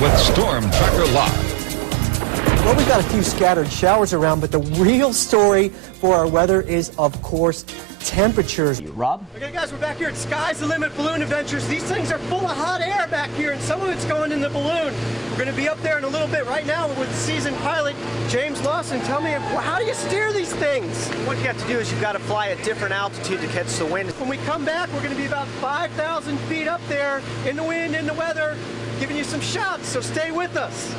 with Storm Tracker Live. Well, we've got a few scattered showers around, but the real story for our weather is, of course, temperatures. Rob? Okay, guys, we're back here at Sky's the Limit Balloon Adventures. These things are full of hot air back here, and some of it's going in the balloon. We're going to be up there in a little bit. Right now, we're with seasoned pilot James Lawson. Tell me, how do you steer these things? What you have to do is you've got to fly at different altitude to catch the wind. When we come back, we're going to be about 5,000 feet up there in the wind, in the weather, giving you some shots, so stay with us.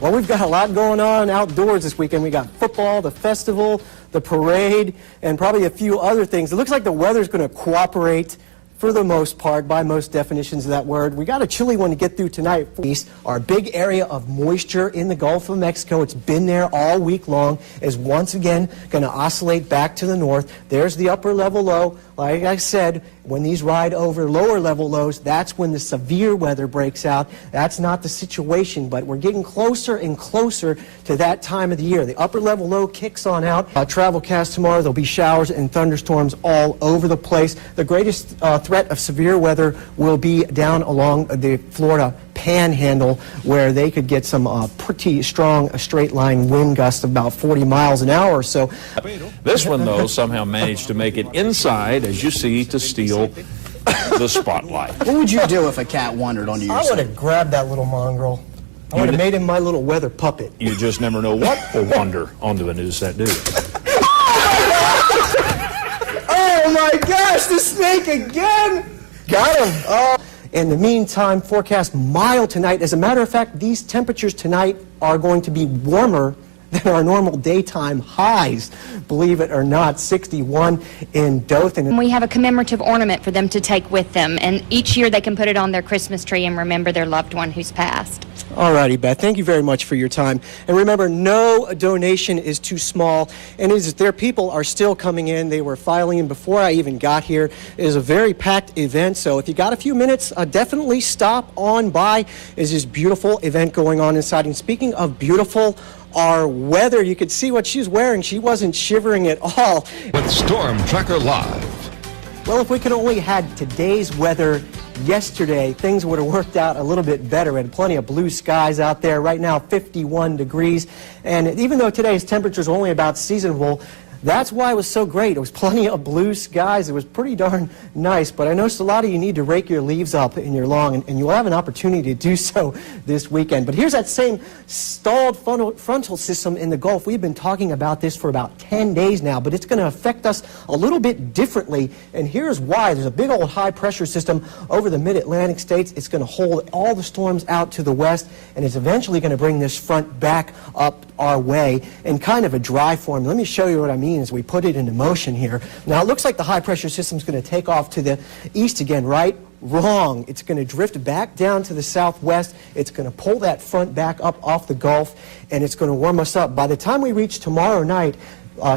Well, we've got a lot going on outdoors this weekend. We got football, the festival, the parade, and probably a few other things. It looks like the weather's going to cooperate for the most part, by most definitions of that word. We got a chilly one to get through tonight. Our big area of moisture in the Gulf of Mexico, it's been there all week long, is once again going to oscillate back to the north. There's the upper level low. Like I said, when these ride over lower level lows, that's when the severe weather breaks out. That's not the situation, but we're getting closer and closer to that time of the year. The upper level low kicks on out. Travelcast tomorrow, there'll be showers and thunderstorms all over the place. The greatest threat of severe weather will be down along the Florida Panhandle, where they could get some pretty strong straight line wind gusts of about 40 miles an hour or so. This one, though, somehow managed to make it inside, as you see, to steal the spotlight. What would you do if a cat wandered onto your I would side? have grabbed that little mongrel. I would have made him my little weather puppet. You just never know what will wander onto the news that do. Oh my gosh, the snake again! Got him! In the meantime, forecast mild tonight. As a matter of fact, these temperatures tonight are going to be warmer than our normal daytime highs. Believe it or not, 61 in Dothan. We have a commemorative ornament for them to take with them, and each year they can put it on their Christmas tree and remember their loved one who's passed. All righty, Beth, thank you very much for your time. And remember, no donation is too small. And their people are still coming in. They were filing in before I even got here. It is a very packed event, so if you got a few minutes, definitely stop on by. There's this beautiful event going on inside. And speaking of beautiful, our weather, you could see what she's wearing. She wasn't shivering at all. With Storm Tracker Live. Well, if we could only had today's weather yesterday, things would have worked out a little bit better. We had plenty of blue skies out there. Right now, 51 degrees. And even though today's temperatures are only about seasonable, that's why it was so great. It was plenty of blue skies. It was pretty darn nice. But I noticed a lot of you need to rake your leaves up in your lawn, and you'll have an opportunity to do so this weekend. But here's that same stalled frontal system in the Gulf. We've been talking about this for about 10 days now, but it's going to affect us a little bit differently. And here's why. There's a big old high-pressure system over the mid-Atlantic states. It's going to hold all the storms out to the west, and it's eventually going to bring this front back up our way in kind of a dry form. Let me show you what I mean as we put it into motion here. Now, it looks like the high-pressure system is going to take off to the east again, right? Wrong. It's going to drift back down to the southwest. It's going to pull that front back up off the Gulf, and it's going to warm us up. By the time we reach tomorrow night,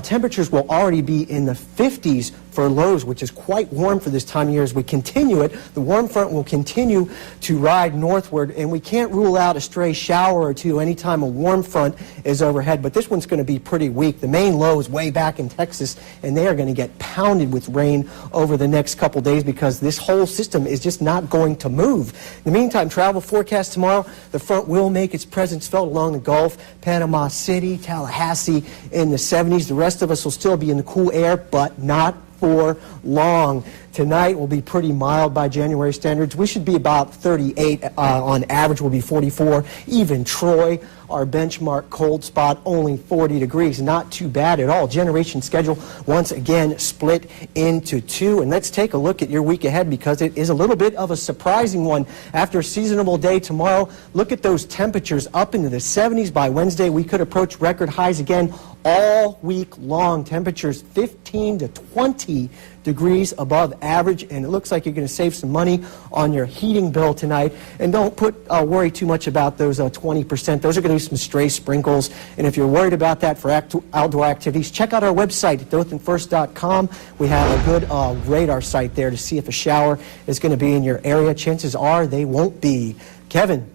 temperatures will already be in the 50s for lows, which is quite warm for this time of year. As we continue it, the warm front will continue to ride northward, and we can't rule out a stray shower or two anytime a warm front is overhead, but this one's going to be pretty weak. The main low is way back in Texas, and they are going to get pounded with rain over the next couple days because this whole system is just not going to move. In the meantime, travel forecast tomorrow, the front will make its presence felt along the Gulf, Panama City, Tallahassee in the 70s. The rest of us will still be in the cool air, but not for long. Tonight will be pretty mild by January standards. We should be about 38. On average, we'll be 44. Even Troy, our benchmark cold spot, only 40 degrees. Not too bad at all. Generation schedule once again split into two. And let's take a look at your week ahead because it is a little bit of a surprising one. After a seasonable day tomorrow, look at those temperatures up into the 70s by Wednesday. We could approach record highs again all week long. Temperatures 15 to 20 degrees above average, and it looks like you're going to save some money on your heating bill tonight. And don't worry too much about those 20%. Those are going to be some stray sprinkles. And if you're worried about that for outdoor activities, check out our website at dothanfirst.com. We have a good radar site there to see if a shower is going to be in your area. Chances are they won't be. Kevin.